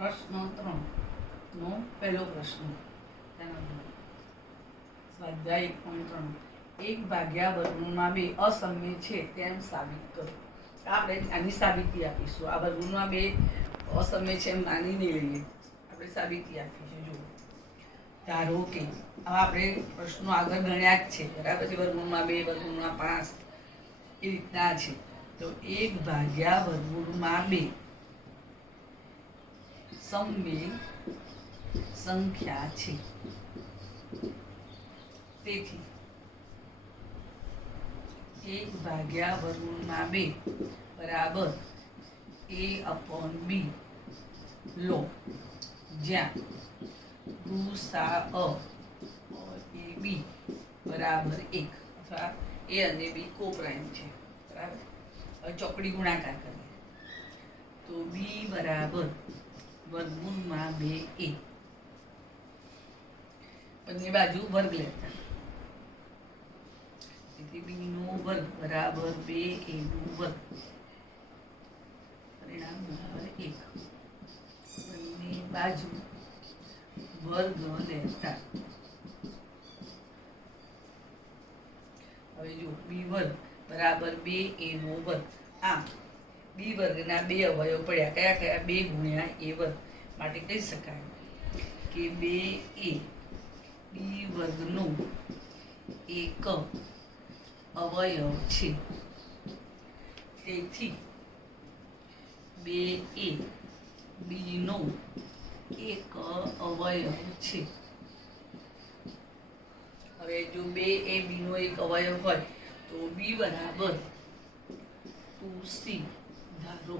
પ્રશ્ન 3 નો પહેલો પ્રશ્ન સ્વાધ્યાય 1.3 1 ભાગ્યા વર્ગમૂળમાં 2 અસમ્ય છે તેમ સાબિત કરો. આપણે આની સાબિતી આપીશું. આ વર્ગમૂળમાં 2 અસમ્ય છે એમ માની નહીં લઈએ, આપણે સાબિતી આપીશું. જુઓ, ધારો કે આપણે પ્રશ્નો આગળ ગણ્યા જ છે, બરાબર છે. વર્ગમૂળમાં 2, વર્ગમૂળમાં 5 એ રીતના છે. તો 1 ભાગ્યા વર્ગમૂળમાં 2 સમય સંખ્યા છે. તેથી 1 ભાગ્યા વર્ગમૂળમાં 2 બરાબર a/b લો, જ્યાં ગુસા અ b બરાબર 1 અથવા a અને b કોપ્રાઇમ છે, બરાબર. હવે ચોકડી ગુણાકાર કરીએ તો b બરાબર વર્ગમૂળમાં 2a, બંને બાજુ વર્ગ લેતા, તેથી b નો વર્ગ બરાબર 2a નો વર્ગ, પરિણામ બરાબર 1. બંને બાજુ વર્ગ લેતા, હવે જો b વર્ગ બરાબર 2a નો વર્ગ. આમ b વર્ગના 2 અવયવ પડ્યા, કયા કયા? 2 ગુણ્યા a વર્ગ. માટે કહી શકાય કે 2a b વર્ગનો એક અવયવ છે. તેથી 2a b નો એક અવયવ છે. હવે જો 2a b નો એક અવયવ હોય તો b બરાબર 2c ધારો.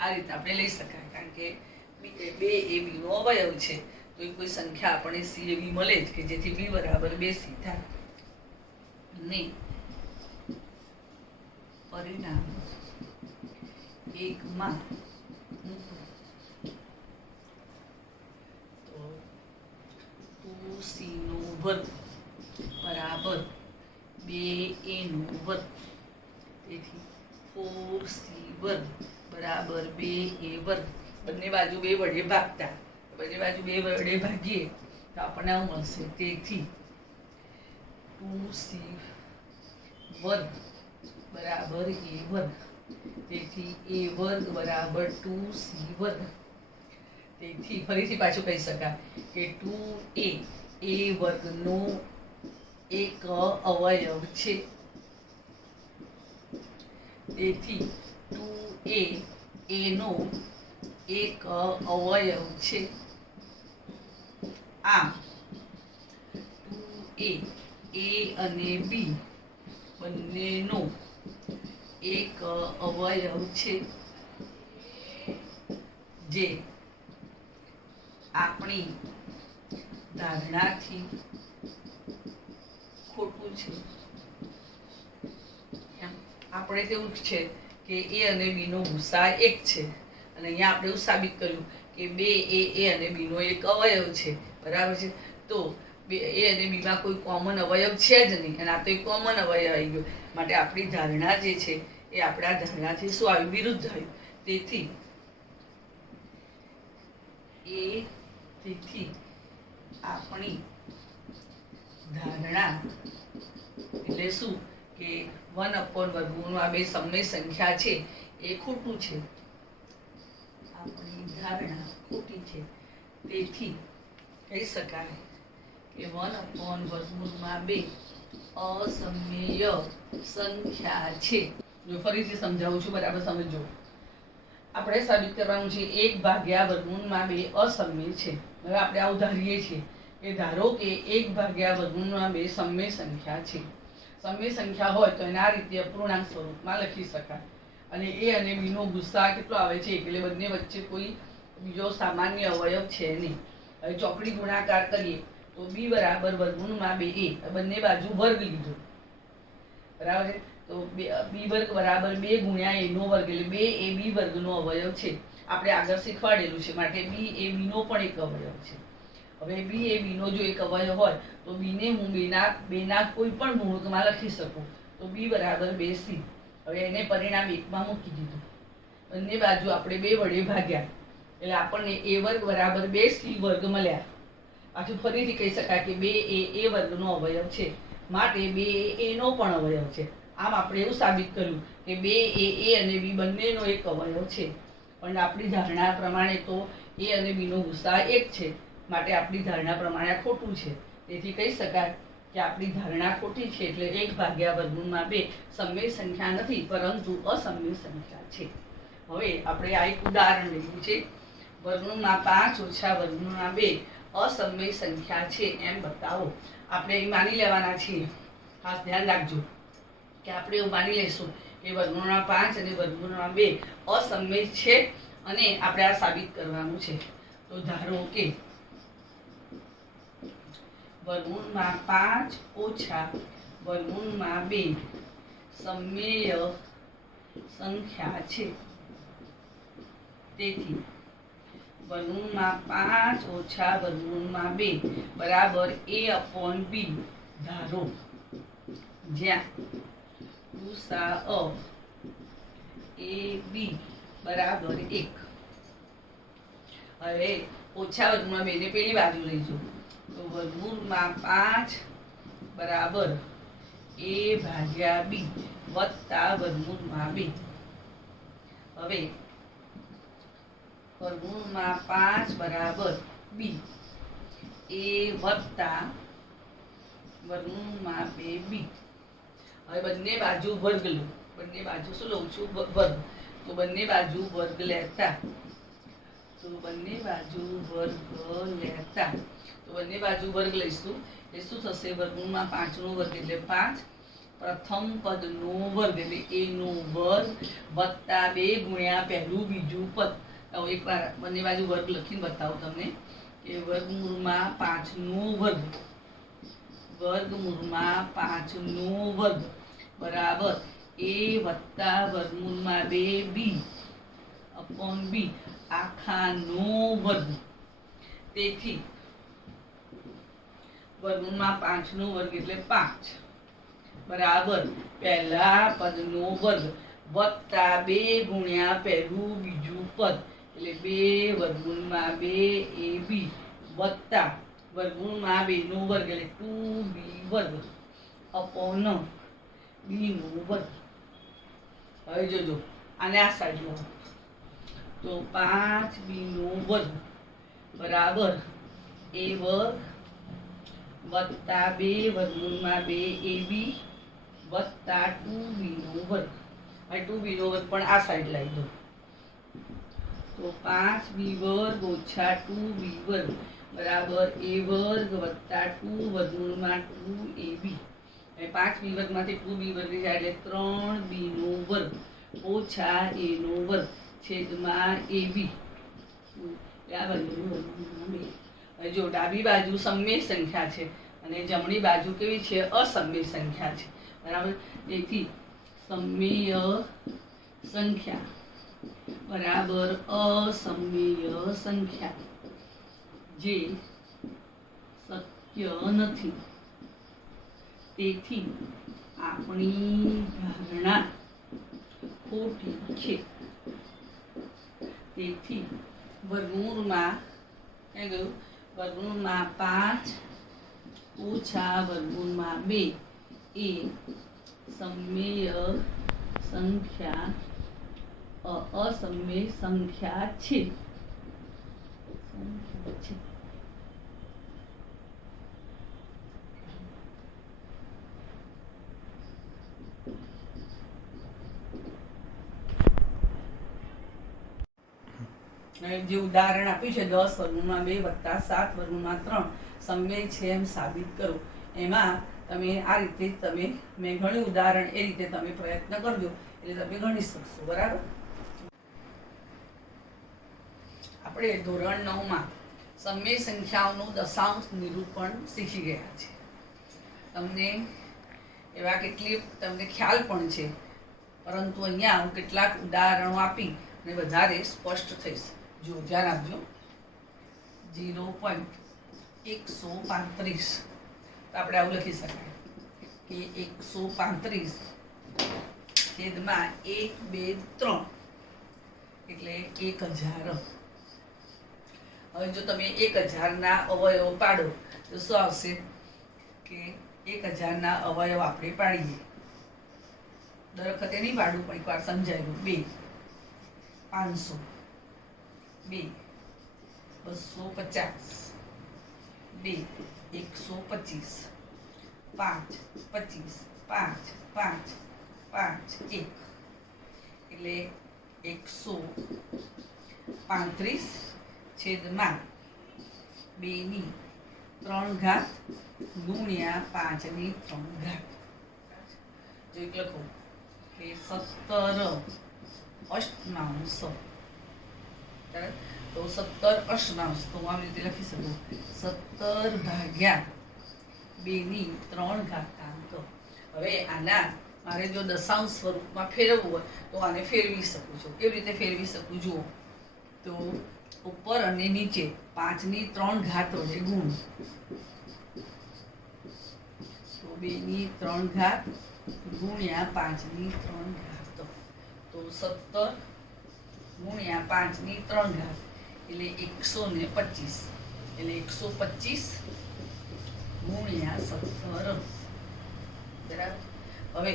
આ રીતે આપણે લઈ શકાય, કારણ કે 2a b નો અવયવ છે તો એ કોઈ સંખ્યા આપણને c એવી મળે જ કે જેથી b બરાબર 2c થાય. ને પરિણામ 1 માં મૂકો તો 2c નો વર્ગ બરાબર 2a નો વર્ગ. તેથી 4c વર્ગ બરાબર 2a વર્ગ. બંને બાજુ 2 વડે ભાગતા, બંને બાજુ 2 વડે ભાગીએ તો આપણને આવું મળશે. તેથી 2c વર્ગ બરાબર a વર્ગ. તેથી a વર્ગ બરાબર 2c વર્ગ. તેથી ફરીથી પાછું કહી શકાય કે 2a a વર્ગનો એક અવયવ છે. તેથી 2a a નો એક અવયવ છે. આમ 2a a અને b બંનેનો એક અવયવ છે, જે આપણી ધારણાથી ખોટું છે. આપણે તેવું છે કે a અને b નો ગુસા 1 છે, અને અહીંયા આપણે એવું સાબિત કર્યું કે 2a અને b નો એક અવયવ છે, બરાબર છે. તો a અને b માં કોઈ કોમન અવયવ છે જ નહીં, અને આ તો એક કોમન અવયવ આવી ગયો. માટે આપણી ધારણા જે છે એ આપણા ધારણાથી શું આવ્યું? વિરુદ્ધ આવ્યું. તેથી આપણી ધારણા એટલે શું કે 1/√2 સમય સંખ્યા છે એ ખોટું છે. આપણી ધારણા ખોટી છે. તેથી કહી શકાય કે 1/√2 અસમય સંખ્યા છે. જો ફરીથી સમજાવું છું, બરાબર સમજો. આપણે સાબિત કરવાનું છે 1 ભાગ્યા વર્ગમૂળમાં 2 અસમય છે. હવે આપણે આવું ધારીએ છીએ કે ધારો કે 1 ભાગ્યા વર્ગમૂળમાં 2 સમય સંખ્યા છે. સમય સંખ્યા હોય તો એના રીતે અપૂર્ણાંક સ્વરૂપમાં લખી શકાય. અને a અને b નો ગુસા કેટલો આવે છે? એટલે બંને વચ્ચે કોઈ બીજો સામાન્ય અવયવ છે નહીં. હવે ચોકડી ગુણાકાર કરીએ તો b બરાબર વર્ગમૂળમાં 2a, બંને બાજુ વર્ગ લીધો, બરાબર છે. તો b વર્ગ બરાબર 2 ગુણ્યા a નો વર્ગ, એટલે 2a b વર્ગનો અવયવ છે. આપણે આગળ શીખવાડેલું છે, માટે b a b નો પણ એક અવયવ છે. હવે b એ b નો જો એક અવયવ હોય તો b ને હું બેના કોઈ પણ ગુણકમાં લખી શકું. તો b બરાબર 2c. હવે એને પરિણામ 1 માં મૂકી દીધું. બંને બાજુ આપણે 2 વડે ભાગ્યા એટલે આપણને a વર્ગ બરાબર 2c વર્ગ મળ્યા. પાછું ફરીથી કહી શકાય કે 2 એ વર્ગનો અવયવ છે, માટે 2 એ નો પણ અવયવ છે. આમ આપણે એવું સાબિત કર્યું કે 2 એ અને b બંનેનો એક અવયવ છે. પણ આપણી ધારણા પ્રમાણે તો a અને b નો ગુસા 1 છે, માટે આપણી ધારણા પ્રમાણે આ ખોટું છે. તેથી કહી શકાય કે આપણી ધારણા ખોટી છે, એટલે 1/√2 સમય સંખ્યા નથી, પરંતુ અસમય સંખ્યા છે. હવે આપણે આ એક ઉદાહરણ લીધું છે. √5 - √2 અસમય સંખ્યા છે એમ બતાવો. આપણે અહીં માની લેવાના છીએ, ખાસ ધ્યાન રાખજો કે આપણે એવું માની લઈશું કે √5 અને √2 અસમય છે અને આપણે આ સાબિત કરવાનું છે. તો ધારો કે √5 - √2 સમમેય સંખ્યા છે. તેથી √5 - √2 બરાબર a/b ધારો, જ્યાં ગુસાઅ ab બરાબર 1. હવે ઓછા વર્ગમાં 2 ને પેલી બાજુ લઈજો, તો √5 બરાબર a/b વત્તા √2. હવે √5 બરાબર b, a વત્તા √2b. હવે બંને બાજુ વર્ગ લો. બંને બાજુ શું લઉં છું? વર્ગ. તો બંને બાજુ વર્ગ લેતા તો બંને બાજુ વર્ગ લઈશું એ શું થશે? √5 નો વર્ગ એટલે 5, પ્રથમ પદનો વર્ગ એટલે a નો વર્ગ વત્તા 2 ગુણ્યા પહેલું બીજું પદ. હવે એકવાર બંને બાજુ વર્ગ લખીને બતાવું તમને કે √5 નો વર્ગ બરાબર a વત્તા √2b અપોન b આખાનો વર્ગ. તેથી √5 નો વર્ગ એટલે 5 બરાબર પહેલા પદનો વર્ગ વત્તા 2 ગુણ્યા પહેલું બીજું પદ એટલે 2 √2ab વત્તા √2 નો વર્ગ એટલે 2b વર્ગ અપોન b નો વર્ગ. હવે જોજો આને આ સાઈડ લો, તો 5b નો વર્ગ બરાબર a વર્ગ વત્તા 2 √2ab વત્તા 2b નો વર્ગ. હવે 2b નો વર્ગ પણ આ સાઈડ લાવી દો, તો 5b વર્ગ ઓછા 2b વર્ગ બરાબર a વર્ગ વત્તા 2 √2ab. હવે 5b વર્ગમાંથી 2b વર્ગ જાય એટલે 3b નો વર્ગ ઓછા a નો વર્ગ છેદમાં ab. હવે જો ડાબી બાજુ સમમેય સંખ્યા છે અને જમણી બાજુ કેવી છે? અસમમેય સંખ્યા છે, બરાબર. તેથી સમમેય સંખ્યા બરાબર અસમમેય સંખ્યા, જે શક્ય નથી. તેથી આપણી ધારણા ખોટી છે. તેથી વર્ગમૂળમાં ક્યાં ગયું? √5 ઓછા √2 એ સમમેય સંખ્યા અસમમેય સંખ્યા છે. જે ઉદાહરણ આપ્યું છે 10√2 વત્તા 7√3 સમમેય છે એમ સાબિત કરો. એમાં તમે આ રીતે તમે મેં ઘણું ઉદાહરણ એ રીતે તમે પ્રયત્ન કરજો એટલે તમે ગણી શકશો, બરાબર. આપણે ધોરણ 9માં સમમેય સંખ્યાઓનું દશાંશ નિરૂપણ શીખી ગયા છે. તમને એવા કેટલી તમને ખ્યાલ પણ છે, પરંતુ અહીંયા હું કેટલાક ઉદાહરણો આપી અને વધારે સ્પષ્ટ થઈશ. જો ધ્યાન આપજો. 0.135 તો આપણે આવું લખી શકાય કે 135 છેદમાં 1, 2, 3 એટલે 1000. હવે જો તમે 1000ના અવયવો પાડો તો શું આવશે કે 1000ના અવયવ આપણે પાડીએ. દર વખતે નહીં પાડવું પણ એકવાર સમજાયું. 2 500, 2 250, 2 125, 5 25, 5 5 5 1 એટલે 135 છેદમાં 2 ની 3 ઘાત ગુણ્યા 5 ની 3 ઘાત. જો એક લખો કે 17 અષ્ટાંશ. તો 17 અષ્ટાંશ તો હું આવી રીતે લખી શકું 17 ભાગ્યા 2 ની 3 ઘાતાંક. હવે આના મારે જો દશાંશ સ્વરૂપમાં ફેરવવું હોય તો આને ફેરવી શકું છું. કેવી રીતે ફેરવી શકું જુઓ તો ઉપર અને નીચે 5 ની 3 ઘાત વડે ગુણ. તો 2 ની 3 ઘાત ગુણ્યા 5 ની 3 ઘાત. તો 17 ગુણ્યા 5 ની 3 ઘાત એટલે 125. એટલે 125 ગુણ્યા 17. બરાબર. હવે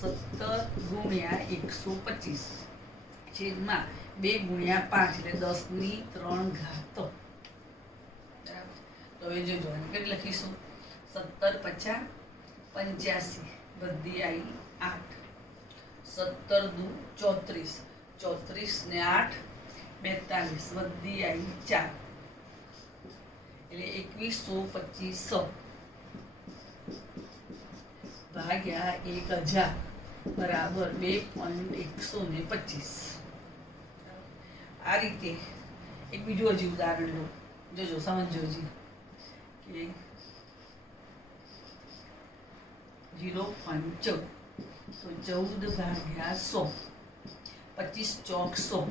17 ગુણ્યા 125 છેદમાં 2 ગુણ્યા 5 એટલે 10 ની 3 ઘાત. બરાબર. તો હવે જોજો કેટલી લખીશું 17 50 85 બધી આવી 8. 17 દુ 34, 34 ને 8 42 બધી આવી 4 એટલે 2125 ભાગ્યા 1000 બરાબર 2.125. આ રીતે એક બીજું હજી ઉદાહરણ લો. જોજો સમજો હજી કે 0.14 તો 14 ભાગ્યા 100 25 ચોક 100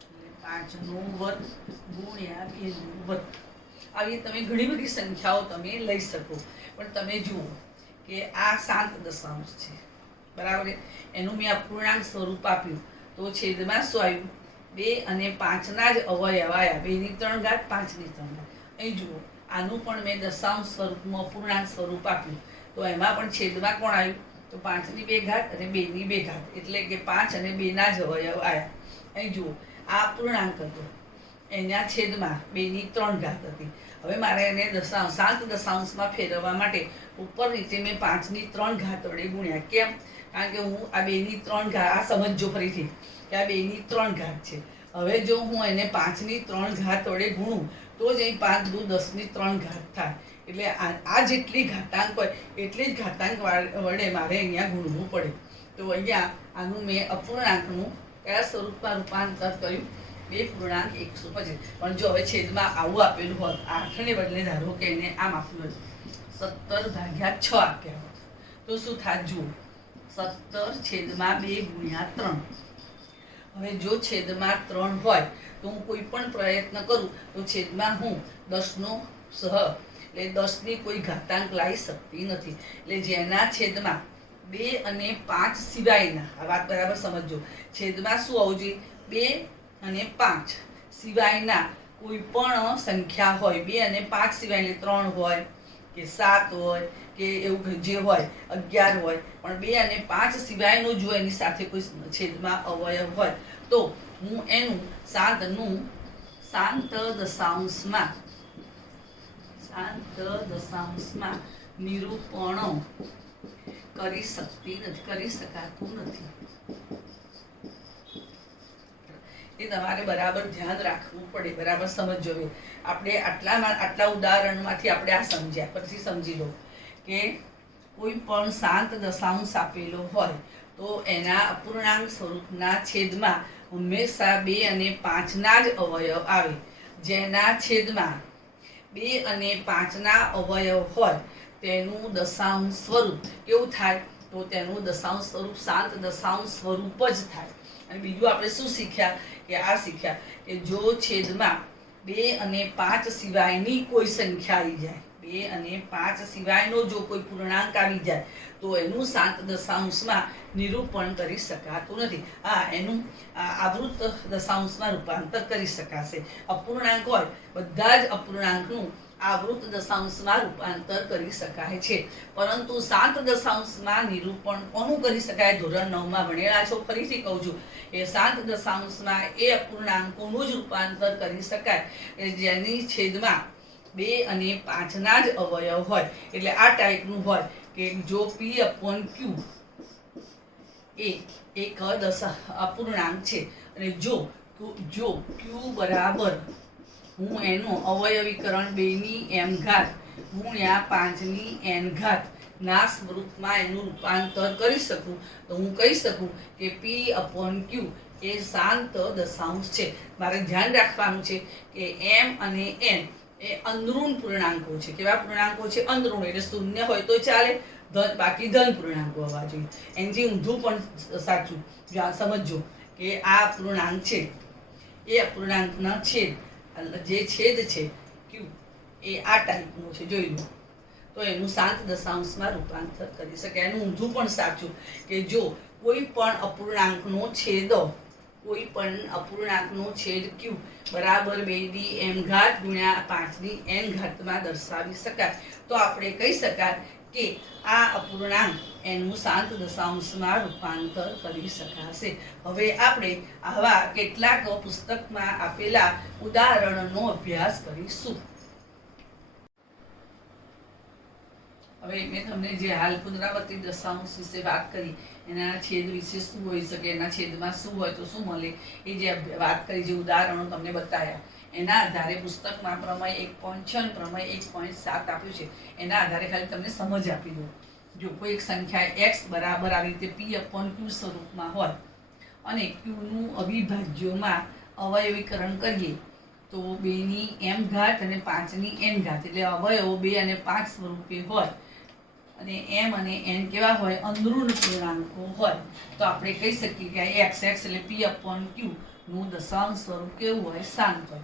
એટલે 5 નો વર્ગ ગુણ્યા 2 નો વર્ગ. આવી તમે ઘણી બધી સંખ્યાઓ તમે લઈ શકો. પણ તમે જુઓ કે આ 7 દશાંશ છે. બરાબર. એનું મેં અપૂર્ણાંક સ્વરૂપ આપ્યું તો છેદમાં શું આવ્યું 2 અને 5ના જ અવયવ આવ્યા. 2 ની 3 ઘાત 5 ની 3 ઘાત. અહીં જુઓ આનું પણ મેં દશાંશ સ્વરૂપમાં અપૂર્ણાંક સ્વરૂપ આપ્યું તો એમાં પણ છેદમાં કોણ આવ્યું તો 5 ની 2 ઘાત અને 2 ની 2 ઘાત એટલે કે 5 અને 2ના જ અવયવ આવ્યા. અહીં જુઓ આ અપૂર્ણાંક હતો એના છેદમાં 2 ની 3 ઘાત હતી. હવે મારે એને 7 દશાંશમાં ફેરવવા માટે ઉપર નીચે મેં 5 ની 3 ઘાત વડે ગુણ્યા. કેમ? કારણ કે હું આ 2 ની 3 ઘાત આ સમજો ફરીથી કે આ 2 ની 3 ઘાત છે. હવે જો હું એને 5 ની 3 ઘાત વડે ગુણું તો જ અહીં 5 દુ 10 ની 3 ઘાત થાય. એટલે આ જેટલી ઘાતાંક હોય એટલી જ ઘાતાંક વડે મારે અહીંયા ગુણવું પડે. તો અહીંયા આનું મેં અપૂર્ણાંકનું કયા સ્વરૂપમાં રૂપાંતર કર્યું 2.125. પણ જો હવે છેદમાં આવું આપેલું હોત 8 ને બદલે ધારો કે એને આમ આપ્યું હોત 17 ભાગ્યા 6 આપ્યા હોત તો શું થાય જુઓ 17 છેદમાં 2 ગુણ્યા 3. હવે જો છેદમાં 3 હોય તો હું કોઈ પણ પ્રયત્ન કરું તો છેદમાં હું 10 નો સહ એટલે 10 ની કોઈ ઘાતાંક લાવી શકતી નથી. એટલે જેના છેદમાં 2 અને 5 સિવાયના આ વાત બરાબર સમજો. છેદમાં શું આવવું જોઈએ 2 અને 5 સિવાયના કોઈ પણ સંખ્યા હોય 2 અને 5 સિવાય એટલે 3 હોય કે 7 હોય કે એવું જે હોય 11 હોય પણ 2 અને 5 સિવાયનું જો એની સાથે કોઈ છેદમાં અવયવ હોય તો હું એનું શાંત દશાંશમાં નિરૂપણ કરી શકાતું નથી. એ તમારે બરાબર ધ્યાન રાખવું પડે. બરાબર સમજો. આપણે આટલા ઉદાહરણમાંથી આપણે આ સમજ્યા. પછી સમજી લો કે કોઈ પણ 7 દશાંશ આપેલો હોય તો એના અપૂર્ણાંક સ્વરૂપના છેદમાં હંમેશા 2 અને 5ના જ અવયવ આવે. જેના છેદમાં 2 અને 5ના અવયવ હોય તેનું દશાંશ સ્વરૂપ કેવું થાય તો તેનું દશાંશ સ્વરૂપ 7 દશાંશ સ્વરૂપ જ થાય. અને બીજું આપણે શું શીખ્યા કે જો છેદમાં 2 અને 5 સિવાયની કોઈ સંખ્યા આવી જાય 2 2 અને 5 સિવાયનો જો કોઈ પૂર્ણાંક આવી જાય તો એનું 7 દશાંશમાં નિરૂપણ કરી શકાતું નથી. એનું આવૃત દશાંશમાં રૂપાંતર કરી શકાશે. અપૂર્ણાંક હોય બધા જ અપૂર્ણાંકનું આવૃત દશાંશમાં રૂપાંતર કરી શકાય છે, પરંતુ 7 દશાંશમાં નિરૂપણ કોનું કરી શકાય? ધોરણ 9માં ભણેલા છો. ફરીથી કહું છું એ 7 દશાંશમાં એ અપૂર્ણાંકોનું જ રૂપાંતર કરી શકાય જેની છેદમાં 2 અને 5ના જ અવયવ હોય. એટલે આ ટાઈપનું હોય કે જો P/Q એ એક અપૂર્ણાંક છે અને જો Q બરાબર હું એનું અવયવીકરણ 2ની m ઘાત ગુણ્યા 5ની n ઘાત ના સ્વરૂપમાં એનું રૂપાંતર કરી શકું તો હું કહી શકું કે P/Q એ શાંત દશાંશ છે. મારે ધ્યાન રાખવાનું છે કે m અને n એ અંદરૂણ પૂર્ણાંકો છે. કેવા પૂર્ણાંકો છે? અંદરૂણ, એટલે શૂન્ય હોય તો ચાલે, બાકી ધન પૂર્ણાંકો હોવા જોઈએ. એનથી ઊંધું પણ સાચું. સમજો કે આ પૂર્ણાંક છે, એ અપૂર્ણાંકના છેદ, જે છેદ છે Q એ આ ટાઈપનું છે, જોઈ લો, તો એનું શાંત દશાંશમાં રૂપાંતર કરી શકાય. એનું ઊંધું પણ સાચું કે જો કોઈ પણ અપૂર્ણાંકનો છેદ Q બરાબર 2ની m ઘાત ગુણ્યા 5ની n ઘાતમાં દર્શાવી શકાય તો આપણે કહી શકાય કે આ અપૂર્ણાંક એનું શાંત દશાંશમાં રૂપાંતર કરી શકાશે. હવે આપણે આવા કેટલાક પુસ્તકમાં આપેલા ઉદાહરણોનો અભ્યાસ કરીશું. હવે મેં તમને જે હાલ પુનરાવર્તિત દશાંશ વિશે વાત કરી, એના છેદ વિશે શું હોઈ શકે, એના છેદમાં શું હોય તો શું મળે, એ જે વાત કરી, જે ઉદાહરણો તમને બતાવ્યા, એના આધારે પુસ્તકમાં પ્રમેય 1.6 અને પ્રમેય 1.7 આપ્યું છે. એના આધારે ખાલી તમને સમજ આપી દઉં. જો કોઈ એક સંખ્યા x બરાબર આવી રીતે P/Q સ્વરૂપમાં હોય અને Qનું અવિભાજ્યોમાં અવયવીકરણ કરીએ તો 2ની m ઘાત અને 5ની n ઘાત, એટલે અવયવો 2 અને 5 સ્વરૂપે હોય અને m અને n કેવા હોય? અંદરૂણ પૂર્ણાંકો હોય. તો આપણે કહી શકીએ કે આ x એટલે P/Q નું દશાંશ સ્વરૂપ કેવું હોય? શાંત હોય.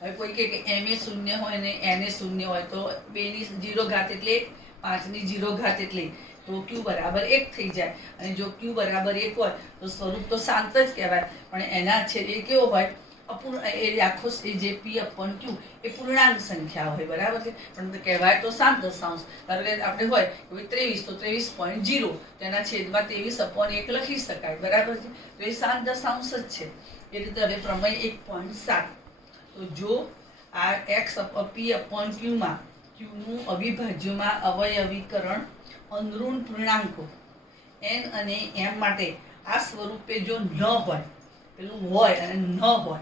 હવે કોઈ કહે કે m એ 0 હોય અને n એ 0 હોય તો 2ની 0 ઘાત એટલે 5ની 0 ઘાત એટલે તો Q બરાબર 1 થઈ જાય. અને જો Q બરાબર 1 હોય તો સ્વરૂપ તો શાંત જ કહેવાય, પણ એના છેદ એ કેવો હોય? આખો જે P/Q એ પૂર્ણાંક સંખ્યા હોય, બરાબર છે, પણ કહેવાય તો શાંત દશાંશ. ધારો કે આપણે હોય 23 તો 23.0 તેના છેદમાં 23/1 લખી શકાય, બરાબર છે, તો એ શાંત દશાંશ જ છે. એ રીતે હવે પ્રમેય 1.7, તો જો આ x P/Qમાં Qનું અવિભાજ્યમાં અવયવીકરણ અંદરૂણ પૂર્ણાંકો n અને m માટે આ સ્વરૂપે જો ન હોય, પેલું હોય અને ન હોય,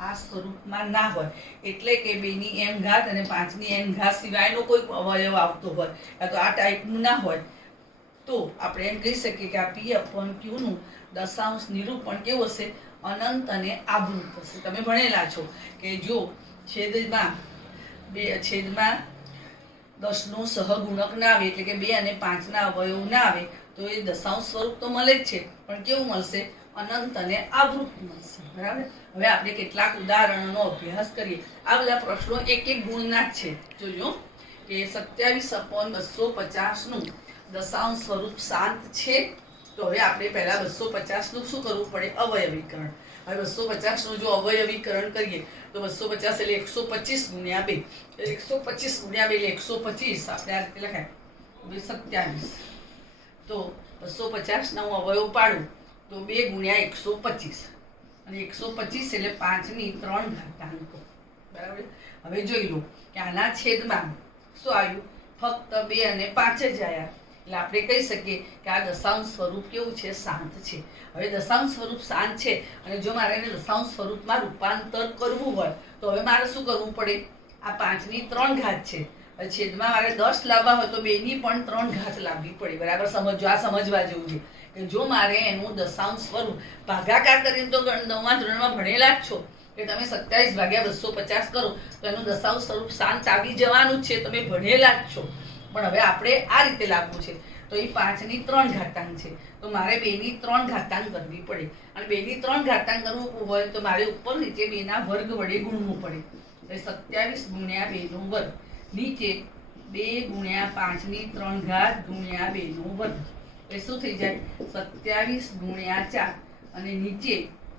આ સ્વરૂપમાં ના હોય, એટલે કે 2ની m ઘાત અને 5ની n ઘાત સિવાયનો કોઈ અવયવ આવતો હોય, તો આ ટાઈપનું ના હોય, તો આપણે એમ કહી શકીએ કે આ P/Q નું દશાંશ નિરૂપણ કેવું હશે? અનંત અને આવૃત હશે. તમે ભણેલા છો કે જો છેદમાં 10નો સહગુણક ના આવે, એટલે કે 2 અને 5ના અવયવ ના આવે, તો એ દશાંશ સ્વરૂપ તો મળે જ છે, પણ કેવું મળશે? અનંત અને આવૃત મળશે, બરાબર. હવે આપણે કેટલાક ઉદાહરણોનો અભ્યાસ કરીએ. આ બધા પ્રશ્નો એક ગુણના જ છે. જોજો કે 27/250 નું દશાંશ સ્વરૂપ શાંત છે. તો હવે આપણે પહેલા 250 નું શું કરવું પડે? અવયવીકરણ. હવે 250 નું જો અવયવીકરણ કરીએ તો 250 એટલે 125 ગુણ્યા 2, 125 ગુણ્યા 2 એટલે 125. આપણે આ રીતે લખાય 27. તો 250 ના હું અવયવ પાડું તો 2 ગુણ્યા 125 અને 125 એટલે 5ની 3 ઘાતાંકો, બરાબર. હવે જોઈ લો કે આના છેદમાં શું આવ્યું? ફક્ત 2 અને 5 જ આવ્યા. એટલે આપણે કહી શકીએ કે આ દશાંશ સ્વરૂપ કેવું છે? શાંત છે. હવે દશાંશ સ્વરૂપ શાંત છે અને જો મારે એને દશાંશ સ્વરૂપમાં રૂપાંતર કરવું હોય તો હવે મારે શું કરવું પડે? આ 5ની 3 ઘાત છે, છેદમાં મારે 10 લાવવા હોય તો 2ની પણ 3 ઘાત લાવવી પડે, બરાબર. સમજો, આ સમજવા જેવું છે કે જો મારે એનું દશાંશ સ્વરૂપ ભાગાકાર કરીને, તો 9મા ધોરણમાં ભણેલા જ છો કે તમે 27/250 કરો તો એનું દશાંશ સ્વરૂપ શાંત આવી જવાનું જ છે, તમે ભણેલા જ છો. પણ હવે આપણે આ રીતે લાવવું છે તો એ 5ની 3 ઘાતાંક છે, તો મારે 2ની 3 ઘાતાંક કરવી પડે. અને 2ની 3 ઘાતાંક કરવું હોય તો મારે ઉપર નીચે 2ના વર્ગ વડે ગુણવું પડે. 27 ગુણ્યા 2 નો વર્ગ, નીચે 2 ગુણ્યા 5 ની 3 ઘાત ગુણ્યા 2 નો વર્ગ એ શું થઈ જાય 27 ગુણ્યા 4 અને નીચે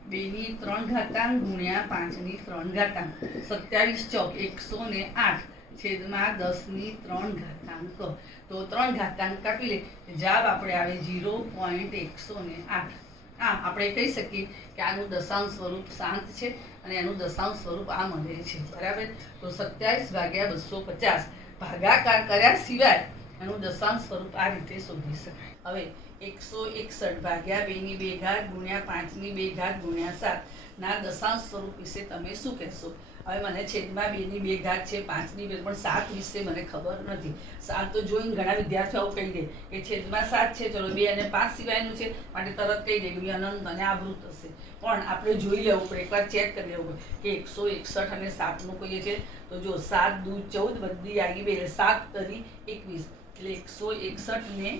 2 ની 3 ઘાતાંક ગુણ્યા 5 ની 3 ઘાતાંક 27 ચોક 108 છેદમાં 10 ની 3 ઘાતાંક તો 3 ઘાતાંક કાપી લે જવાબ આપણે આવે 0.108 આપણે કહી શકીએ કે આનું દશાંશ સ્વરૂપ શાંત છે અને એનું દશાંશ સ્વરૂપ આ મળે છે બરાબર તો 27 ભાગ્યા 250 ભાગાકાર કર્યા સિવાય એનું દશાંશ સ્વરૂપ આ રીતે શોધી શકાય હવે 161 ભાગ્યા 2 ની 2 ઘાત ગુણ્યા 5 ની 2 ઘાત ગુણ્યા 7 ના દશાંશ સ્વરૂપ વિશે તમે શું કહેશો હવે મને છેદમાં 2 ની 2 ઘાત છે 5 ની 2 પણ 7 વિશે મને ખબર નથી 7 તો જોઈને ઘણા વિદ્યાર્થીઓ આવું કહી દે કે છેદમાં 7 છે ચલો 2 અને 5 સિવાયનું છે માટે તરત કહી દે કે અનંત અને આવૃત હશે પણ આપણે જોઈ લેવું પડે એકવાર ચેક કરી લેવું પડે કે 161 અને 7 નું કહીએ છે તો જો 7 દૂ 14 બધી આવી બે 7 તરી 21 એટલે 161 ને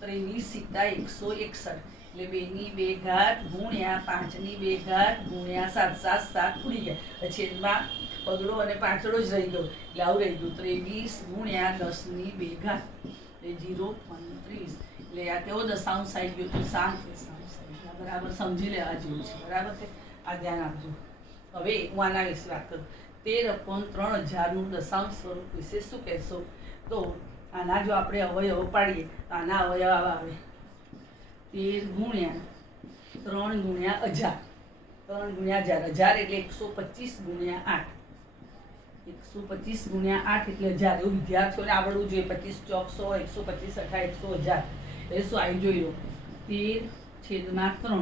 23 સીધા 161 એટલે 2 ની 2 ઘાત ગુણ્યા 5 ની 2 ઘાત ગુણ્યા 7 7 ઉડી ગયા છેદમાં પગડો અને પાછળો જ રહી ગયો એટલે આવું રહી ગયું 23 ગુણ્યા 10 ની 2 ઘાત એટલે 0.30 એટલે આ કેવો દશાંશ આવી ગયો તો શાંત દશાંશ આવી ગયો બરાબર સમજી લેવા જેવું છે બરાબર છે આ ધ્યાન આપજો હવે હું આના વિશે વાત કરું 13.3000 નું દશાંશ સ્વરૂપ વિશે શું કહેશો તો આના જો આપણે અવયવો પાડીએ તો આના અવયવ આવા આવે 13 ગુણ્યા 3 ગુણ્યા 1000 3 ગુણ્યા 1000 એટલે 125 ગુણ્યા 8 125 ગુણ્યા 8 એટલે 1000 એવું વિદ્યાર્થીઓને આવડવું જોઈએ 25 ચોક 100 125 18 100 1000 એટલે શું આવી જોઈ લો 13 છેદમાં 3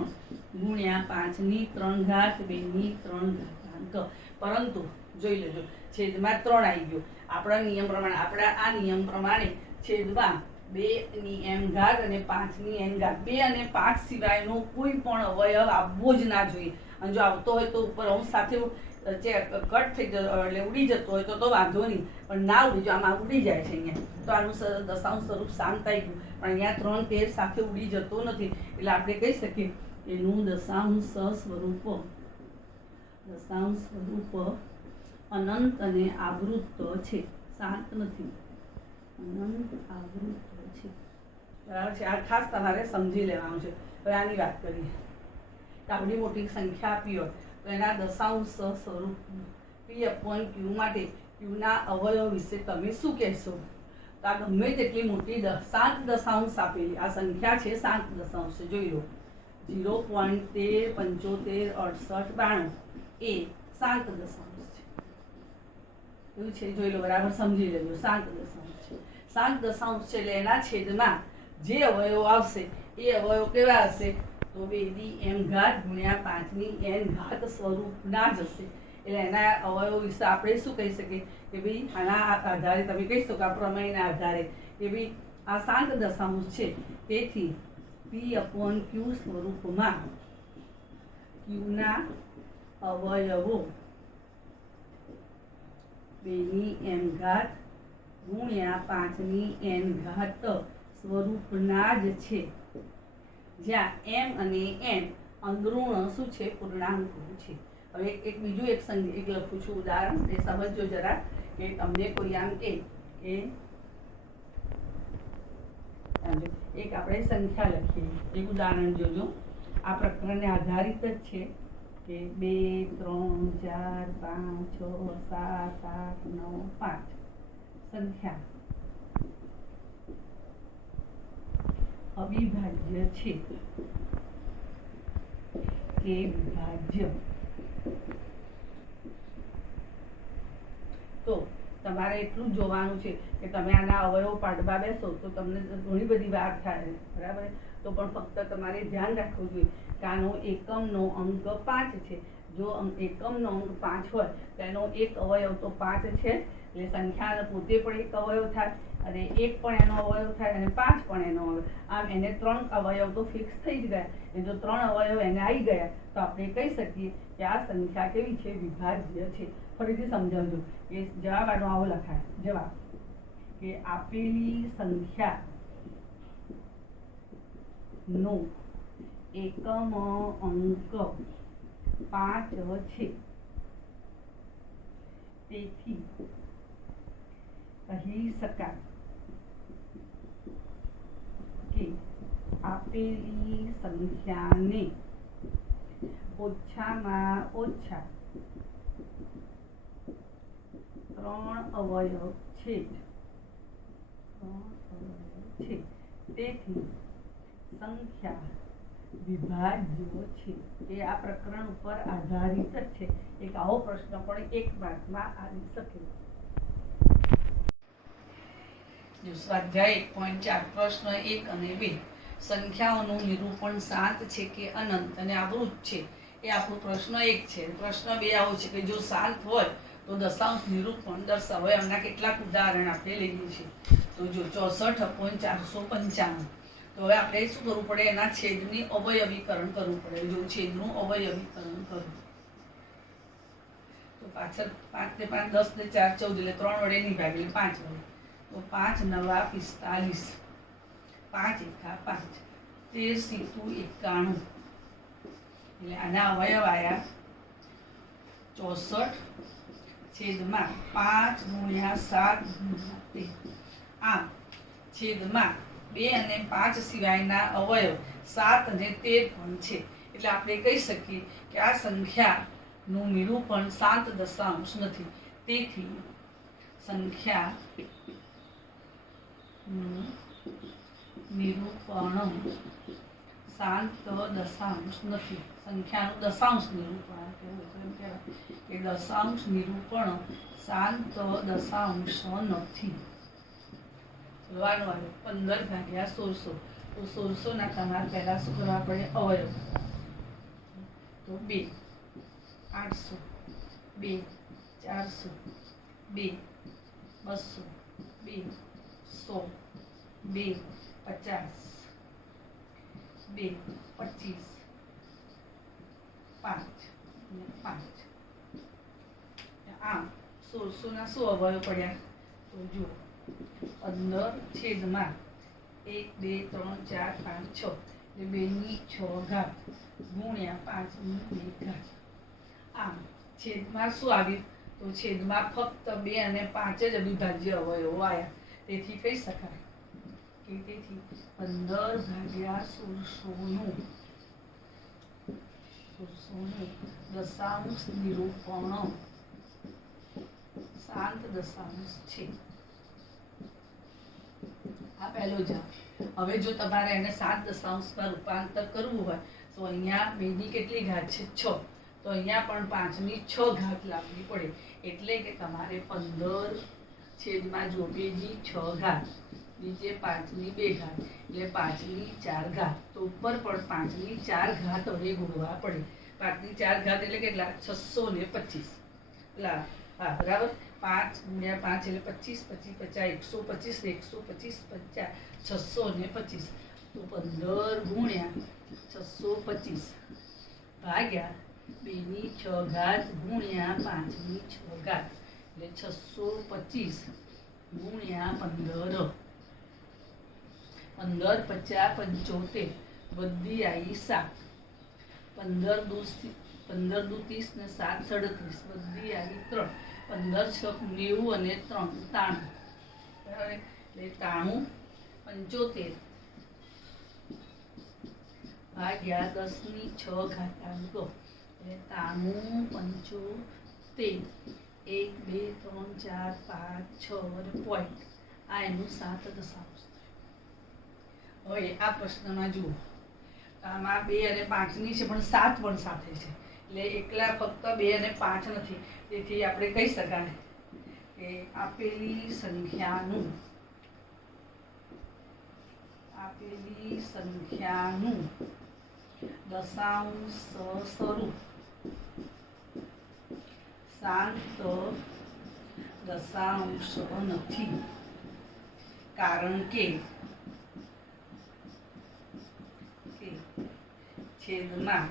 ગુણ્યા 5 ની 3 ઘાત 2 ની 3 ઘાતાંક પરંતુ જોઈ લેજો છેદમાં 3 આવી ગયો આપણા નિયમ પ્રમાણે આપણા આ નિયમ પ્રમાણે છેદમાં 2 ની m ઘાત અને 5 ની n ઘાત 2 અને 5 સિવાયનો કોઈ પણ અવયવ આવવો જ ના જોઈએ અને જો આવતો હોય તો ઉપર અંશ સાથે કટ થઈ જતો એટલે ઉડી જતો હોય તો વાંધો નહીં પણ ના ઉડી જો આમાં ઉડી જાય છે અહીંયા તો આનું દશાંશ સ્વરૂપ શાંત થઈ ગયું પણ અહીંયા 3 13 સાથે ઉડી જતો નથી એટલે આપણે કહી શકીએ એનું દશાંશ સ્વરૂપ અનંત અને આવૃત છે શાંત નથી અનંત આવૃત છે બરાબર છે આ ખાસ તમારે સમજી લેવાનું છે હવે આની વાત કરીએ આવડી મોટી સંખ્યા આપી હોય તો એના દશાંશ સ્વરૂપ p/q માટે qના અવયવ વિશે તમે શું કહેશો તો આ ગમે તેટલી મોટી 7 દશાંશ આપેલી આ સંખ્યા છે 7 દશાંશ જોઈ લો 0.13 75 68 92 એ 7 દશાંશ છે એવું છે જોઈ લો બરાબર સમજી લેજો 7 દશાંશ છે 7 દશાંશ છે એટલે એના છેદમાં જે અવયવ આવશે એ અવયવ કેવા હશે તો 2 ની m ઘાત ગુણ્યા 5 ની n ઘાત સ્વરૂપના જ હશે એટલે એના અવયવ વિશે આપણે શું કહી શકીએ કે ભાઈ આના આધારે તમે કહી શકો આ પ્રમેયના આધારે કે ભાઈ આ 7 દશાંશ છે તેથી p/q સ્વરૂપમાં qના અવયવો 2 ની m ઘાત ગુણ્યા 5 ની n ઘાત સ્વરૂપના જ છે જ્યાં m અને n અંદરૂણ શું છે પૂર્ણાંકો છે હવે એક બીજું એક લખું છું ઉદાહરણ એ સમજો જરા કે તમને કોઈ આમ કે એક આપણે સંખ્યા લખીએ એક ઉદાહરણ જોજો આ પ્રકરણને આધારિત જ છે કે 2 3 4 5 6 7 8 9 5 સંખ્યા અવિભાજ્ય છે કે વિભાજ્ય તો તમારે એટલું જ જોવાનું છે કે તમે આના અવયવ પાડવા બેસો તો તમને ઘણી બધી વાર થાય બરાબર તો પણ ફક્ત તમારે ધ્યાન રાખવું જોઈએ કે આનો એકમનો અંક 5 છે જો એકમનો અંક 5 હોય તો એનો એક અવયવ તો 5 છે એટલે સંખ્યા પોતે પણ એક અવયવ થાય અને 1 પણ એનો અવયવ થાય અને 5 પણ એનો અવયવ આમ એને 3 અવયવ તો ફિક્સ થઈ જ ગયા અને જો 3 અવયવ એને આવી ગયા તો આપણે કહી શકીએ કે આ સંખ્યા કેવી છે વિભાજ્ય છે ફરીથી સમજાવજો કે જવાબ આનો આવો લખાય જવાબ કે આપેલી સંખ્યા નો એકમ અંક 5 છે તેથી કહી શકાય કે આપેલી સંખ્યાને ઓછામાં ઓછા 3 અવયવ છે તેથી સંખ્યા વિભાજ્ય છે. એ આ પ્રકરણ ઉપર આધારિત જ છે. એક આવો પ્રશ્ન પણ 1 માર્કમાં આવી શકે. સ્વાધ્યાય 1.4 પ્રશ્ન 1 અને 2 સંખ્યાઓનું નિરૂપણ શાંત છે કે અનંત અને આવૃત છે એ આપણો પ્રશ્ન 1 છે. પ્રશ્ન 2 આવો છે કે જો શાંત હોય તો દશાંશ નિરૂપણ દર્શાવો. એમના કેટલાક ઉદાહરણ આપણે લઈએ છીએ. તો જો 64/455. તો હવે આપણે શું કરવું પડે? એના છેદની અવયવીકરણ કરવું પડે. જો છેદનું અવયવીકરણ કરવું તો પાછળ 5 ને 5 10 ને 4 14 એટલે 3 વડે નહીં ભાગે એટલે 5 વડે. તો 5 9 45, 5 એકા 5, 13 સીતું 91. એટલે આના અવયવ આવ્યા 64/5 × 7 × 13. આમ છેદમાં 2 અને 5 સિવાયના અવયવ 7 અને 13 પણ છે. એટલે આપણે કહી શકીએ કે આ સંખ્યાનું નિરૂપણ શાંત દશાંશ નથી. તેથી સંખ્યા નિરૂપણ શાંત દશાંશ નથી. સંખ્યાનું દશાંશ નિરૂપણ કેવું કે દશાંશ નિરૂપણ શાંત દશાંશ નથી. જોવાનું આવે 15/1600. તો 1600 ના તમારે પહેલા શું કરવા પડે? અવયવ. તો 2 800, 2 400, 2 200, 2 100, 2 50, 2 25, 5 અને 5. આમ 1600 ના શું અવયવ પડ્યા? તો જુઓ 15 છેદમાં 1 2 3 4 5 6 એટલે 2 ની 6 ઘાત ગુણ્યા 5 ની 2 ઘાત. આમ છેદમાં શું આવ્યું? તો છેદમાં ફક્ત 2 અને 5 જ અવિભાજ્ય અવયવો આવ્યા. તેથી કહી શકાય કે તેથી 15/1600નું દશાંશ નિરૂપણ શાંત દશાંશ છે. આ પહેલો જ. હવે જો તમારે એને 7 દશાંશમાં રૂપાંતર કરવું હોય તો અહીંયા 2 ની કેટલી ઘાત છે? 6. તો અહીંયા પણ 5 ની 6 ઘાત લાવવી પડે. એટલે કે તમારે 15 છેદમાં જો 2 ની 6 ઘાત, નીચે 5 ની 2 ઘાત એટલે 5 ની 4 ઘાત. તો ઉપર પણ 5 ની 4 ઘાત હવે ગુણવા પડે. 5 ની 4 ઘાત એટલે કેટલા? 625. હા બરાબર. 5 × 5 એટલે 25, 25 50, 125, 125 × 625. તો 15 × 625 ભાગ્યા 2 ની 6 ઘાત ગુણ્યા 5 ની 6 ઘાત એટલે 625 ગુણ્યા 15. 15 50 75 બધી આવી 7. 15 દુ 30 ને 7 37 બધી આવી 3. 15 6 90 અને 3 93. બરાબર. એટલે 93 75 ભાગ્યા 10 ની 6 ઘાતાંકો એટલે 93 75 1 2 3 4 5 6 અને પોઈન્ટ. આ એનું 7 દશાંશ. હવે આ પ્રશ્નમાં જુઓ આમાં 2 અને 5 ની છે પણ 7 પણ સાથે છે. એટલે એકલા ફક્ત 2 અને 5 નથી. તેથી આપણે કહી શકાય કે આપેલી સંખ્યાનું દશાંશ સ્વરૂપ શાંત દશાંશ નથી. કારણ કે છેદમાં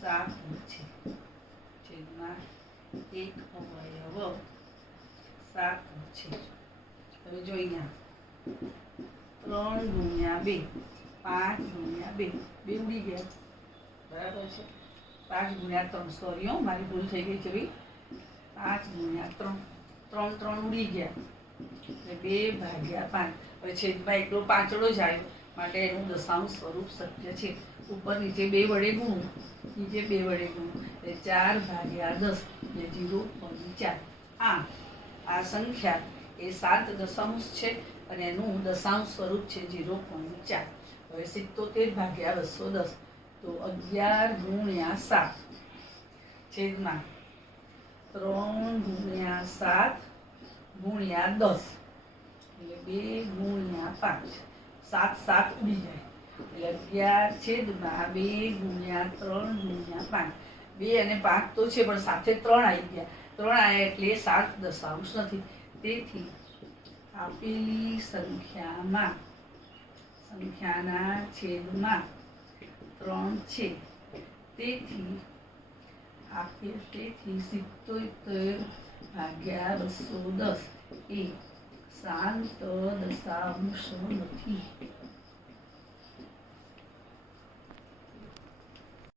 7 છે. છેદમાં એક અવયવ 7 છે. હવે જો અહીંયા 3 × 2 5 × 2 બે ઉડી ગયા. બરાબર છે. 5 × 3 સોરી મારી ભૂલ થઈ ગઈ છે ભાઈ. 5 × 3 3 3 ઉડી ગયા એટલે 2/5. હવે છેદમાં એકલો પાંચડો જ આવ્યો માટે એનું દશાંશ સ્વરૂપ શક્ય છે. ઉપર નીચે 2 વડે ગુણવું, નીચે 2 વડે ગુણવું એટલે 4/10 એટલે 0.4. આ સંખ્યા એ 7 દશાંશ છે અને એનું દશાંશ સ્વરૂપ છે 0.4. હવે 77/210 તો 11 × 7 છેદમાં 3 × 7 × 10 એટલે 2 × 5. 7 7 ઉડી જાય એટલે 11 છેદમાં 2 × 3 × 5. 2 અને 5 તો છે પણ સાથે 3 આવી ગયા. 3 આવ્યા એટલે 7 દશાંશ નથી. તેથી આપેલી સંખ્યાના છેદમાં 3 છે. તેથી 77/210 એ 7 દશાંશ નથી.